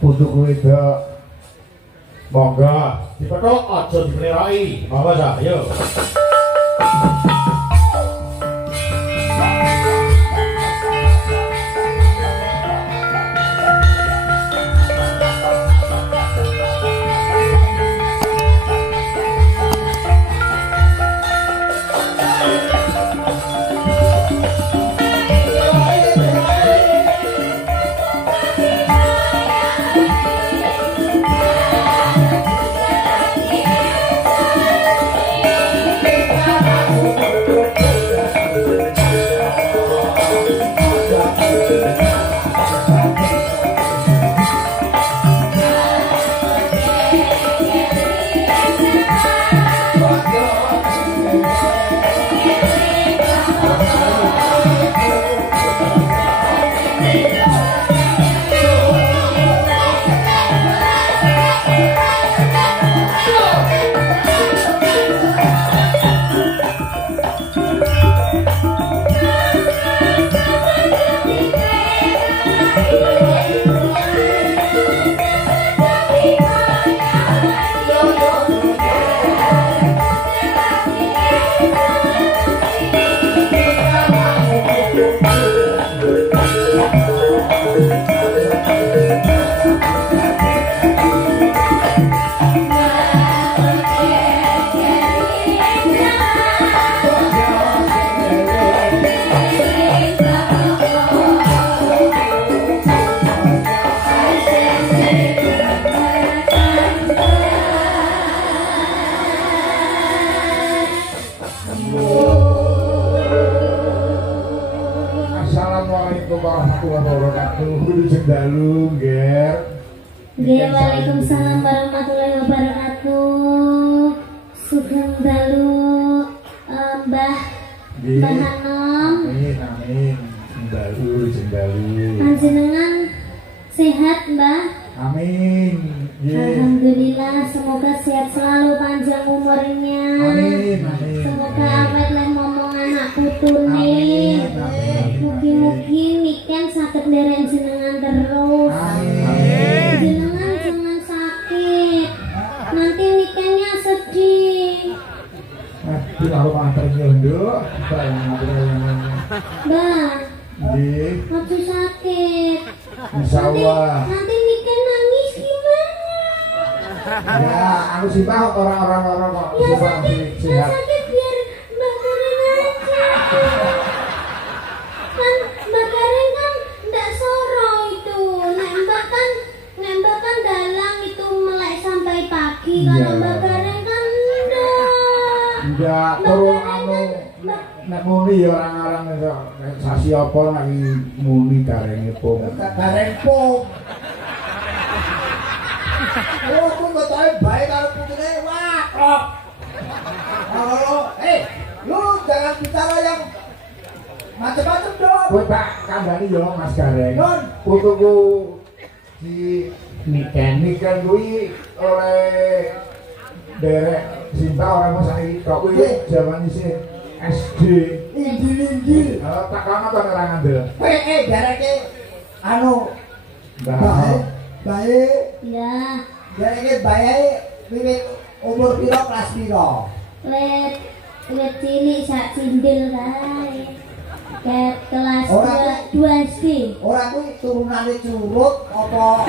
Untuk wedok monggo dipethuk aja dipeneroki. Monggo sa, ayo. Waalaikumsalam warahmatullahi wabarakatuh. Sugeng dalu Mbah Hanom. Amin. Jendalu. Panjenengan sehat, Mbah? Amin. Alhamdulillah, semoga sehat selalu, panjang umurnya. Amin. Semoga awet leh ngomong anak putune. Mugi-mugi niken saged nderek jenengan terus. Jenengan jangan sakit. Nanti nikennya sedih. Di lalu antar nyondo, Mbah. Nggih. Aduh sakit. Insyaallah. Nanti niken nangis gimana? Ya, aku simpah orang-orang kok. Ya sakit biar Mbak Karen aja. Kan Mbak Karen kan ndak soro itu. Nek Mbak kan dalang itu melek sampai pagi. Kalau Mbak Karen kan enggak turun nek muni ya orang-orang itu sasi apa lagi muni karenge pom. Kareng pom. Oh, aku kok tahu baik karo putune wah kok. Halo, lu jangan bicara yang macam-macam dong. Kowe tak kandhani yo Mas Gareng. Putuku di niken kuwi oleh derek Sinta orang mas saiki kok kuwi jaman isih SD. Injil. Tak kono to ora ngandel. Dereke anu bae. Ya. Dereke bae wiwit umur piro kelas piro? Wit cilik sak cindil kae. Kelas 2 SD. Ora kuwi turunane curut apa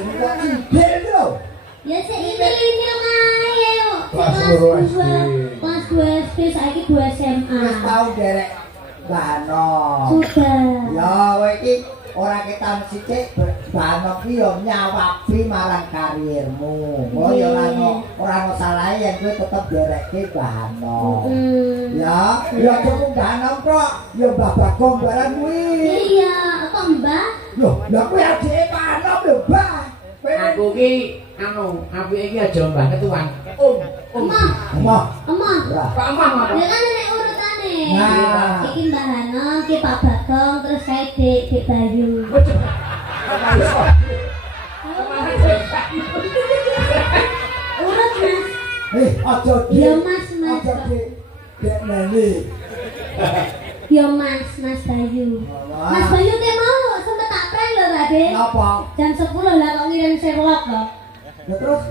jenenge cindil lho. Ya sik ini kae yo. Kelas 2 SD saiki 2 SMA. Wis tau derek Bano. Sudah. Ya kowe iki ora ketan sithik Bano ki yo nyawabi marang karirmu. Oh ya ora ono salah yen kowe tetep derekke Bano. Ya mung Bano kok ya Mbah Bagong barang kuwi. Iya, kok Mbah? Loh, lha kuwi adike Bano lho, Mbah. Aku ki aku iki aja Mbah ketuan. Omah. Pak Omah. Ya kan nek urutane. Iki Mbah Hano, iki Pak Bagong, terus kae Dik Bayu. Urut Mas. Aja Ya Mas. Aja Dek Neni. Ya Mas Bayu. Mas Bayu ki mau sempet tak prank lho Pak De. Napa? Jam 10 lah kok ngirim Sherlock loh. Ya terus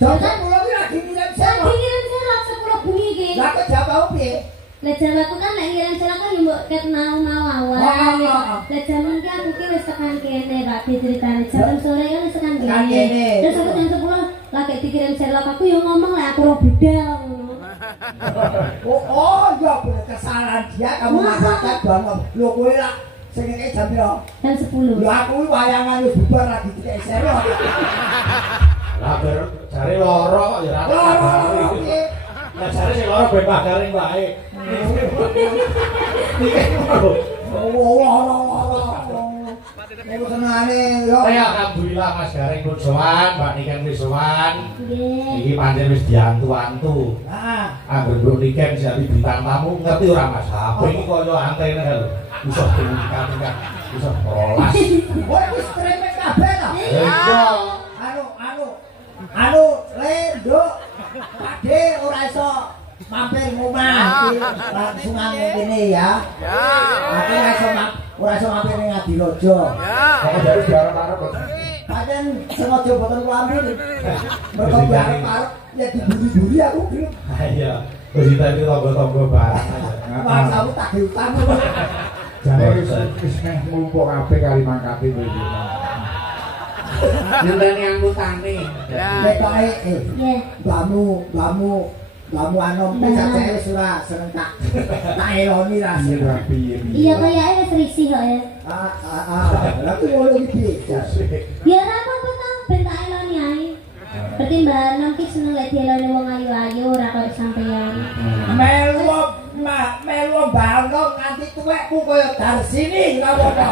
jam 10 iki lagi ngirim Lagi Sherlock. ngirim Sherlock 10 bengi iki. Lah kok jawab piye? Lah jam aku kan lek ngirim Sherlock kan yo mbok ket mau awan. Lah jam iki aku ki wis tekan kene Pak De ceritane. Jam sore kan wis tekan kene. Terus aku jam 10 lagi dikirim Sherlock aku yo ngomong lek aku ro bidal ngono. Oh, ya kesalahan dia kamu mengatakan bahwa lo kowe lah sing ngene jam piro? Jam 10. Lho aku wayangan wis bubar lagi dikek Sherlock. Lah jare loro kok ya ora kabari. Lah jare sing loro ben pagaring wae. Nek senane yo. Ya alhamdulillah Mas Garing pun sowan, Mbak Niken wis sowan. Nggih. Iki pancen wis diantu-antu. Nah, Angger Mbok Niken jadi bintang tamu ngerti ora Mas? HP iki kaya antene lho. Iso komunikasi iso rolas. kowe wis streaming kabeh to? Iya. Anu, le, Nduk. Pak De ora iso mampir ngomah langsung ngene ya. Aku ora iso mampir ning Adilojo. Kok dari diarep-arep kok. Pancen sengaja boten kuwi. Mergo arep-arep ya diburi-buri aku gelem. Ha iya. Wis iki tangga-tangga barang. Mas aku tak diutang. Jane wis meh nglumpuk kabeh kali mangkate kowe iki. Ngenteni anggotane. Nek kok Nggih. Bamu anom bisa wis ora seneng tak eloni lah sing Piye Iya kayake wis risih kok ya. Lah ku ngono iki. Ya ora apa-apa ta, ben tak eloni ae. Pertimbangan nang ki seneng lek dieloni wong ayu-ayu ora kok sampeyan. Melu bangko nganti tuwekku kaya Darsini lha apa.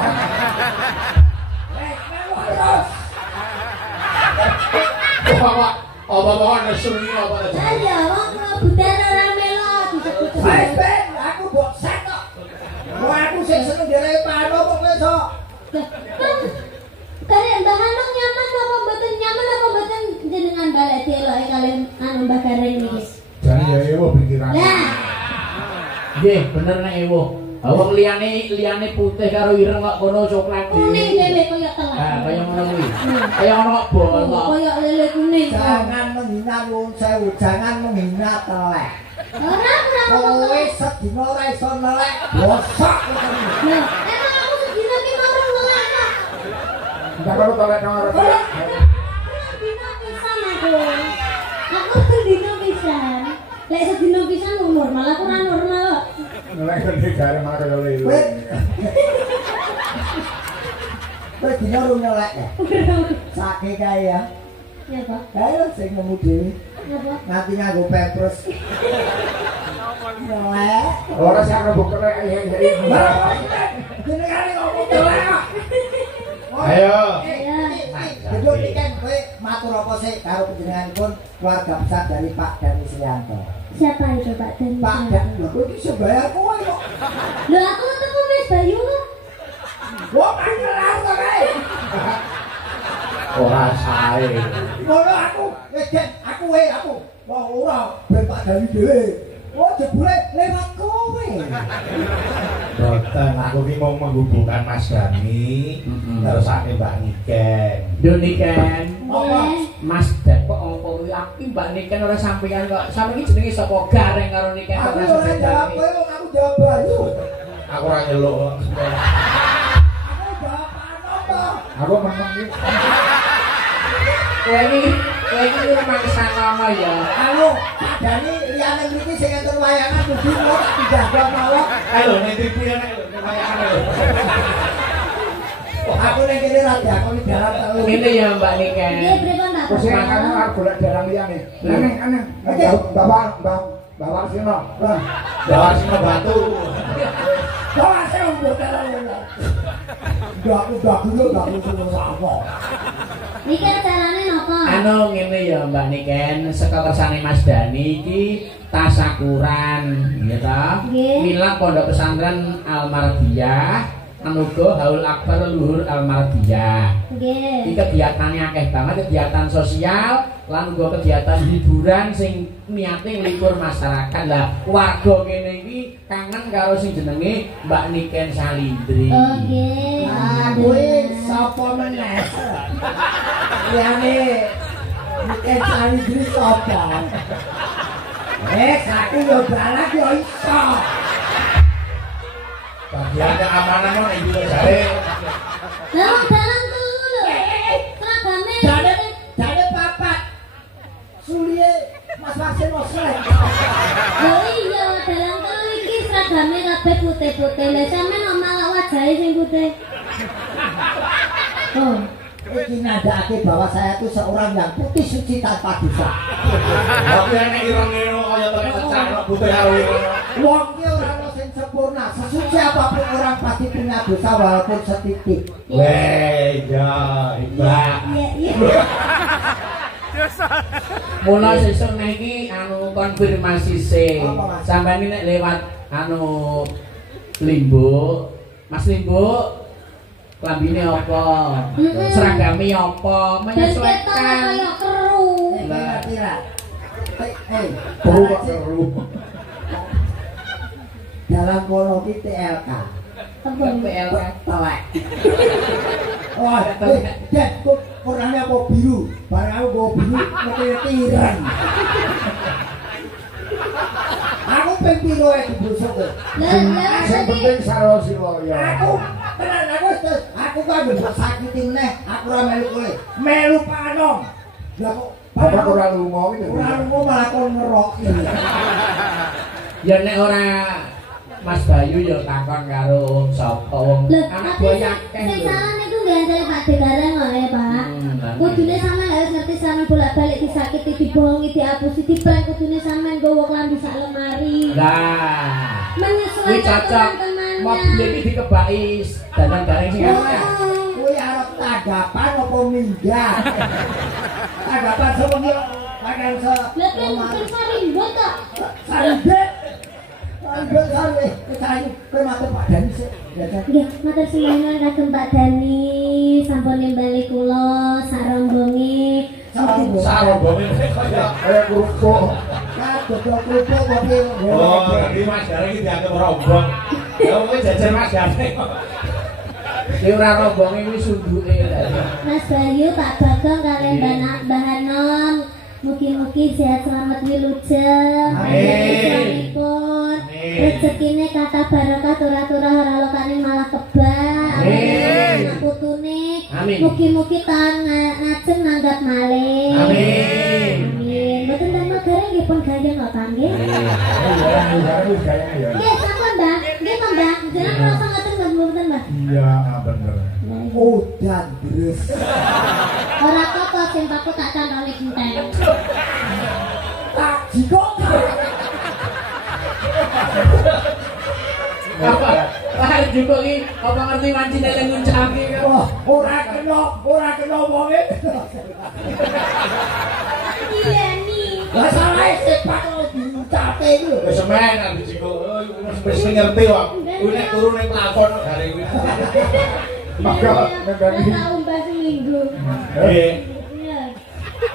Melu terus. Apa nesu iki apa aja. Lah ya wong budal ora melo disebut. Ben aku mbok set kok. Wong aku sing seneng dhewe pano kok kowe iso. Kan kare Mbah Hanung nyaman apa mboten nyaman apa mboten jenengan balik dieloki kalian anu Mbah Gareng iki. Jane ya ewo pikiran. Lah, Nggih, bener nek ewo. Wong liyane putih karo ireng kok kono coklat kuning dhewe kaya telak. Ah, kaya ngono kuwi. Kaya ngono kok bolong. Kaya lele kuning. Jangan menghina nuwun sewu, jangan menghina telek. Ora Kowe sedina ora iso nelek, bosok. Nah, emang aku sedina ki mau ngelak kok. Entar kalau tolek nang arep. Dina pisan aku. Aku dina pisan. Lek sedina pisan normal, aku ora normal kok. Nelek gede gare malah kaya lele. Kowe dina ora nelek ya. Sake kae ya. Ya, Pak. Ayo sing nemu dhewe. Napa? Nanti nganggo pepres. Nelek. Ora sing rembug kelek Jenengane ngomong telek kok. Ayo. Duduk iki kan kowe matur apa sih karo panjenenganipun keluarga besar dari Pak Dani Srianto. Siapa itu Pak Dani? Pak Dan, lho kowe iki sebayar kowe kok. Lho aku ketemu Mas Bayu kok. Wah, pangeran to kae. Ora sae. Ngono aku, aku. Wah, ora ben Pak Dani dhewe. Oh, jebule lewat kowe. Boten, aku ki mau menghubungkan Mas Dani terus ake Mbak Niken. Yo Niken. Apa? Mas Dek kok apa kuwi aku Mbak Niken ora sampeyan kok. Sampe iki jenenge sapa Gareng karo Niken Aku ora ora jawab kowe, wong aku jawab Bayu. Aku ora nyeluk. Aku jawab apa? Aku meneng iki. Kowe iki memang sangono ya. Anu, Pak Dani liyane mriki sing enten wayangan kudu kok dijaga mawon. Ayo ning TV nek wayangan lho. Aku ning kene ra diakoni dalan telu. Ngene ya Mbak Niken. Nggih, pripun Pak? Wis makane arep golek dalang liyane. Aneh. Bapak Sino. Bawa sing batu. Bawa saya untuk dalan. Dak dulu apa. Niki acarane napa? Anu ngene ya Mbak Niken, saka kersane Mas Dani iki tasakuran, ya ta? Nggih. Milang Pondok Pesantren Al Mardiyah Anuga haul akbar luhur almardiyah. Nggih. Iki kegiatane akeh banget, kegiatan sosial lan uga kegiatan hiburan sing niate nglipur masyarakat. Lah warga kene iki kangen karo sing jenenge Mbak Niken Salindri. Oh nggih. Ah, kuwi sapa meneh? Liyane Niken Salindri sapa? Aku yo balak yo iso. Bagian keamanan kok ibu jare. Lah dalan telu lho. Seragame. Jane papat. Suliye Mas Wasin Mosrek. Oh iya, dalan telu iki seragame kabeh putih-putih. Lah sampean kok malah wajahe sing putih. Oh, Ini nandakake bahwa saya itu seorang yang putih suci tanpa dosa. Tapi nek irenge kaya terpecah kok putih karo ireng. Wong ki ora ono sing sempurna. Sesuci apapun orang pasti punya dosa walaupun setitik. Weh, ya, Mbak. iya. Mula sesuk niki konfirmasi sih. Apa, Mas? Sampeyan iki nek lewat Limbo, Mas Limbo klambine apa? Seragame apa? Menyesuaikan. Kayak keru. Ngerti ra? Perlu kok seru. Dalam kono ki TLK. Apa PLK. Telek. Wah, dan kok orangnya apa biru? Barang aku bawa biru, ngerti ireng. Aku pengen biru ya dibusuk. Yang penting saro-siro ya. Aku tenan aku kan mbok sakiti meneh, aku ora melu kowe. Melu panom. Lah kok Bapak ora lunga iki. ora lunga malah kon ngeroki. Ya nek ora Mas Bayu ya takon karo sapa wong anak buah akeh Sing lho. salah niku nggih Pak Degareng kok ya, Pak. Kudune sampean harus ngerti sampean bolak-balik disakiti, dibohongi, diapusi, diprank kudune sampean nggawa klambi sak lemari. Lah, kuwi Menyesuaikan cocok. teman-temannya. Mobil iki dikebaki dandan bareng sing akeh. Kuwi arep tagapan apa minggat? Tagapan sewengi kadang se. Lah kan bukan sarimbo kok. Saribet. Saribet sare, kecayu kowe matur Pak Dani sik. Nggih, matur suwun kagem Pak Dani, sampun nimbali kula sak rombonge. Sarombonge kaya Kerupuk. Dodol kerupuk kopi. oh, jadi Mas Dare iki dianggap rombong. Ya kowe jajar Mas Dare. Ki ora rombonge kuwi sunduke. Mas Bayu, Pak Bagong kalian Mbak Hanom. Mugi-mugi sehat selamat wilujeng. Assalamualaikum. Rezekine kata barokah turah-turah ora lokane malah kebak. Anak putune. Mugi-mugi tahun ngajeng nanggap malih. Amin. Amin. Mboten damel gareng nggih pun gayeng kok Kang nggih. Nggih, sampun Mbak. Nggih Mbak. Jenengan ngrasa ngoten mboten Mbak? Iya, bener. Udan deres. Ora apa-apa sing paku tak cantone genteng. Tak jikok. Wah, juga iki apa ngerti mancine ning nguncake kok. Wah, ora kena wonge. Iya nih. Lah salah sepak kok diucape iku lho. Wis semen kan diciko. Wis ngerti kok. Kuwi nek turu ning plafon kok gare kuwi. Maka nggak tahu bahasa minggu. Nggih. Iya.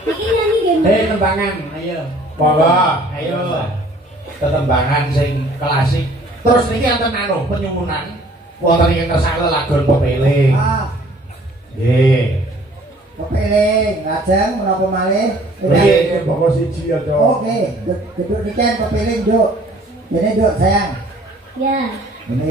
Iki nyanyi game. Tembangan, ayo. Monggo, ayo. Tetembangan sing klasik. Terus niki enten penyumunan. Wonten ing kersane lagon pepeling. Ah, Nggih. kepeling, lajeng menapa malih? Nggih, bapak siji ya, Dok. Oke, geduk diken kepeling, Duk. Ini Duk, sayang. Ya. Ini